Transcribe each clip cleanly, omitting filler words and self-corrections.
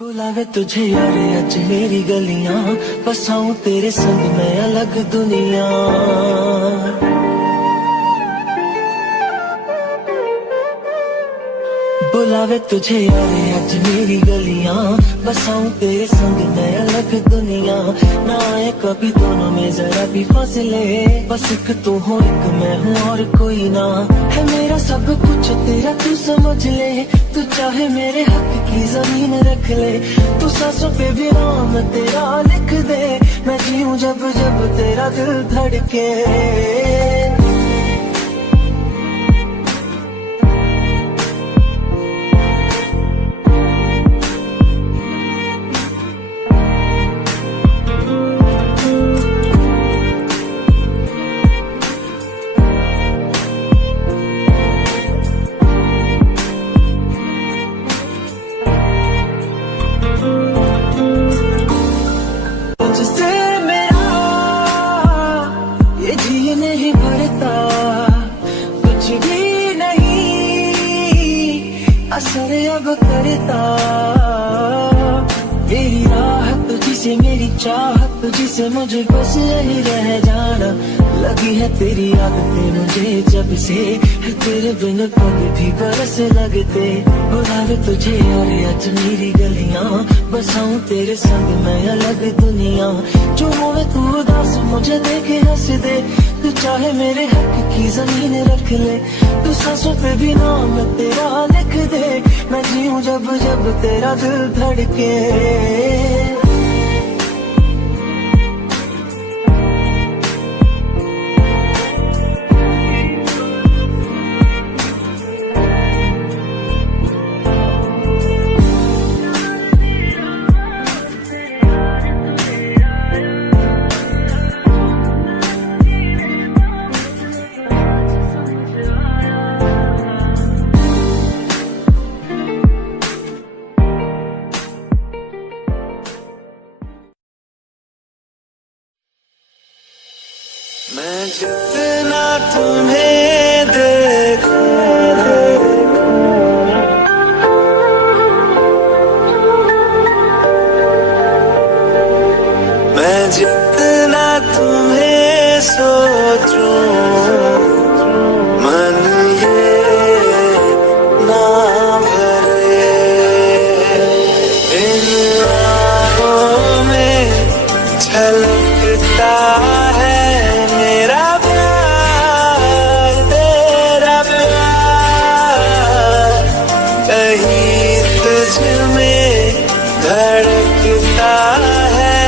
बुलावे तुझे यारे अज मेरी गलियां, बसाऊं तेरे संग मैं अलग दुनिया। बुलावे तुझे यारे अज मेरी गलियां, बसाऊं तेरे संग मैं अलग दुनिया। ना आए कभी दोनों में जरा भी फासले, बस एक तू हो एक मैं हूँ और कोई ना। है मेरा सब कुछ तेरा तू समझ ले, तू चाहे मेरे हक की जमीन रख ले। तू सांसों पे भी नाम तेरा लिख दे, मैं जीऊं जब जब तेरा दिल धड़के। असर अब करता मेरी राहत तुझसे, मेरी चाहत तुझसे, मुझे बस यही रह जाना। लगी है तेरी आदतें मुझे जब से, है तेरे बिन पल भी बरस लगते। बुलावे तुझे और आज मेरी गलियां, बसाऊं तेरे संग मैं अलग दुनिया। जो होवे तू उदास मुझे देखे हंस दे, तू चाहे मेरे हक की जमीन रख ले। तू सांसों पे भी नाम तेरा लिख दे, मैं जीऊं जब जब तेरा दिल धड़के। मैं जितना तुम्हें देखूं, मैं जितना तुम्हें सोचूं, मन ये ना भरे। इन आँखों में छलकता है मेरा प्यार, तेरा प्यार। कहीं तुझ में धड़कता है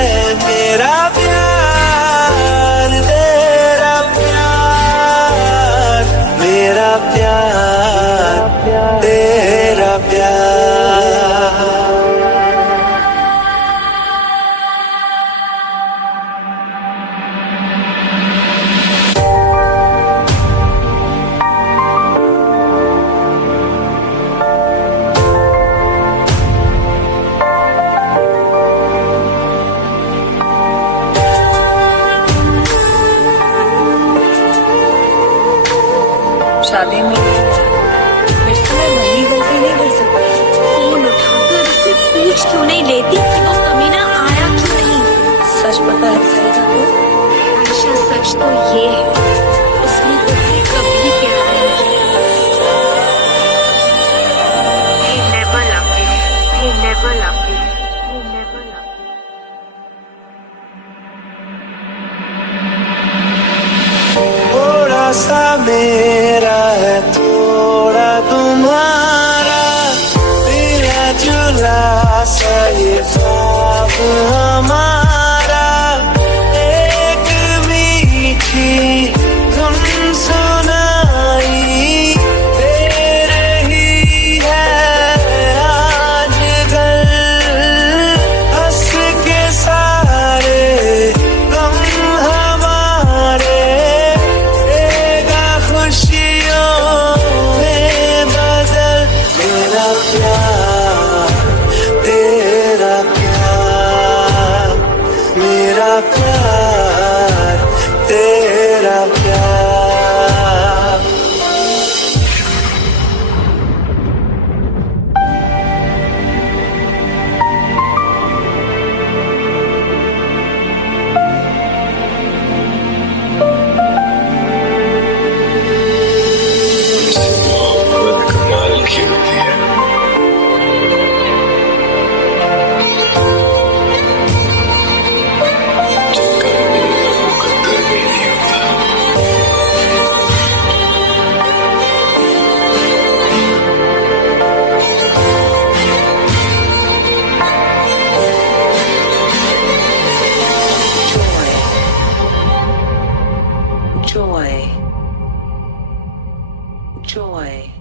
मेरा प्यार, तेरा प्यार, मेरा प्यार, तेरा प्यार। शादी में फिर से मैं वही गलती नहीं कर सकती। फोन उठाकर उससे पूछ क्यों नहीं लेती कि वो कमीना आया क्यों नहीं। सच पता लग जाएगा तो आयशा, सच तो ये है उसने तुझसे कभी प्यार नहीं किया। He never loved you. He never loved you. He never loved you. थोड़ा सा मेरा है, थोड़ा तुम्हारा, तेरा जुला सा ये ख्वाब हमारा। एक मीठी धुन सुनाई दे रही है आजकल, हंस के सारे गम हमारे खुशियों में बदल। मेरा प्यार, तेरा प्यार। joy, joy.